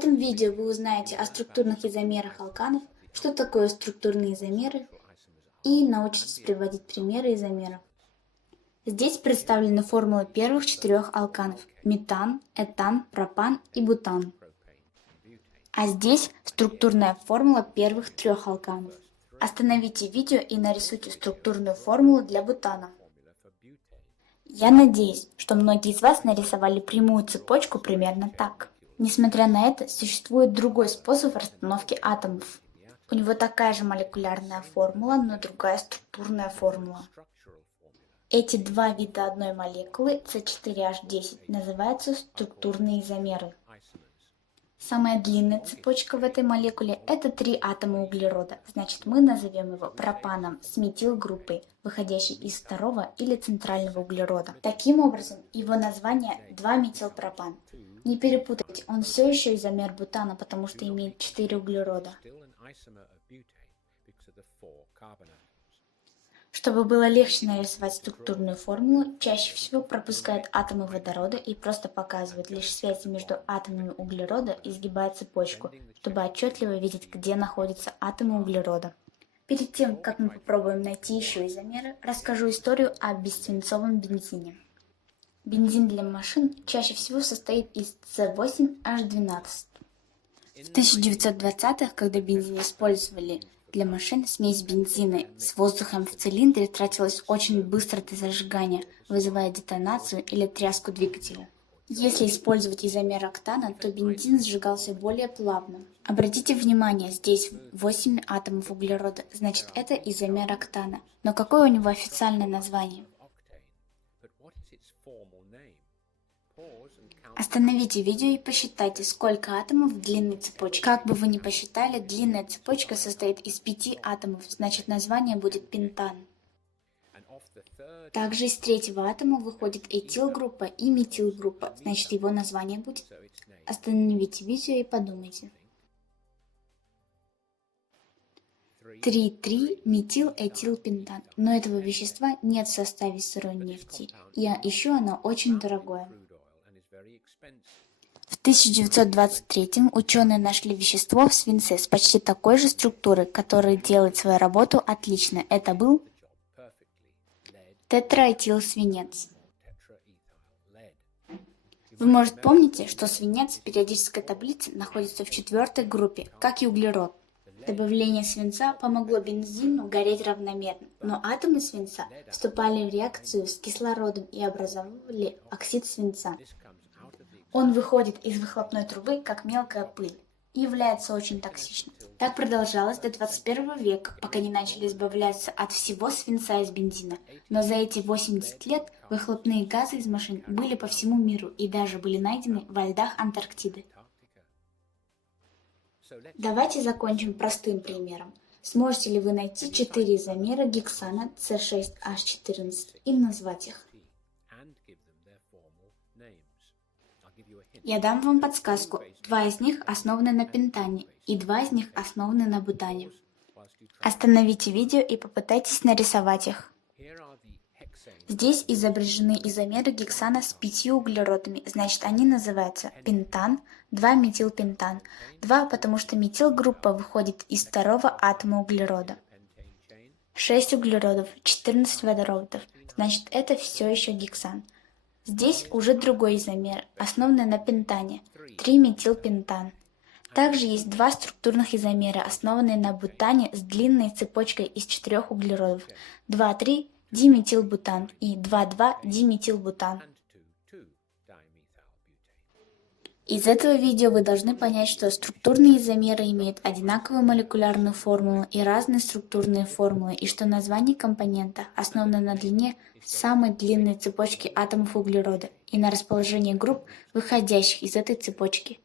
этом видео вы узнаете о структурных изомерах алканов, что такое структурные изомеры, и научитесь приводить примеры изомеров. Здесь представлены формулы первых 4 алканов – метан, этан, пропан и бутан. А здесь структурная формула первых 3 алканов. Остановите видео и нарисуйте структурную формулу для бутана. Я надеюсь, что многие из вас нарисовали прямую цепочку примерно так. Несмотря на это, существует другой способ расстановки атомов. У него такая же молекулярная формула, но другая структурная формула. Эти два вида одной молекулы, С4H10, называются структурные изомеры. Самая длинная цепочка в этой молекуле – это 3 атома углерода, значит мы назовем его пропаном с метилгруппой, выходящей из второго или центрального углерода. Таким образом, его название 2-метилпропан. Не перепутайте, он все еще изомер бутана, потому что имеет 4 углерода. Чтобы было легче нарисовать структурную формулу, чаще всего пропускают атомы водорода и просто показывают лишь связи между атомами углерода и сгибают цепочку, чтобы отчетливо видеть, где находятся атомы углерода. Перед тем, как мы попробуем найти еще изомеры, расскажу историю о бессвинцовом бензине. Бензин для машин чаще всего состоит из С8H12. В 1920-х, когда бензин использовали для машин, смесь бензина с воздухом в цилиндре тратилась очень быстро до зажигания, вызывая детонацию или тряску двигателя. Если использовать изомер октана, то бензин сжигался более плавно. Обратите внимание, здесь 8 атомов углерода, значит это изомер октана. Но какое у него официальное название? Остановите видео и посчитайте, сколько атомов в длинной цепочке. Как бы вы ни посчитали, длинная цепочка состоит из 5 атомов, значит название будет пентан. Также из третьего атома выходит этилгруппа и метилгруппа, значит его название будет. Остановите видео и подумайте. 3,3-метилэтилпентан. Но этого вещества нет в составе сырой нефти, и еще оно очень дорогое. В 1923 ученые нашли вещество в свинце с почти такой же структурой, которое делает свою работу отлично. Это был тетраэтилсвинец. Вы, может, помните, что свинец в периодической таблице находится в 4-й группе, как и углерод. Добавление свинца помогло бензину гореть равномерно, но атомы свинца вступали в реакцию с кислородом и образовывали оксид свинца. Он выходит из выхлопной трубы, как мелкая пыль, и является очень токсичным. Так продолжалось до 21 века, пока не начали избавляться от всего свинца из бензина. Но за эти 80 лет выхлопные газы из машин были по всему миру и даже были найдены во льдах Антарктиды. Давайте закончим простым примером. Сможете ли вы найти 4 изомера гексана С6H14 и назвать их? Я дам вам подсказку. 2 из них основаны на пентане, и 2 из них основаны на бутане. Остановите видео и попытайтесь нарисовать их. Здесь изображены изомеры гексана с 5 углеродами, значит они называются пентан, 2-метилпентан. 2, потому что метилгруппа выходит из второго атома углерода. 6 углеродов, 14 водородов, значит это все еще гексан. Здесь уже другой изомер, основанный на пентане, 3-метилпентан. Также есть 2 структурных изомера, основанные на бутане с длинной цепочкой из 4 углеродов, 2,3-диметилбутан и 2,2-диметилбутан. Из этого видео вы должны понять, что структурные изомеры имеют одинаковую молекулярную формулу и разные структурные формулы, и что название компонента основано на длине самой длинной цепочки атомов углерода и на расположении групп, выходящих из этой цепочки.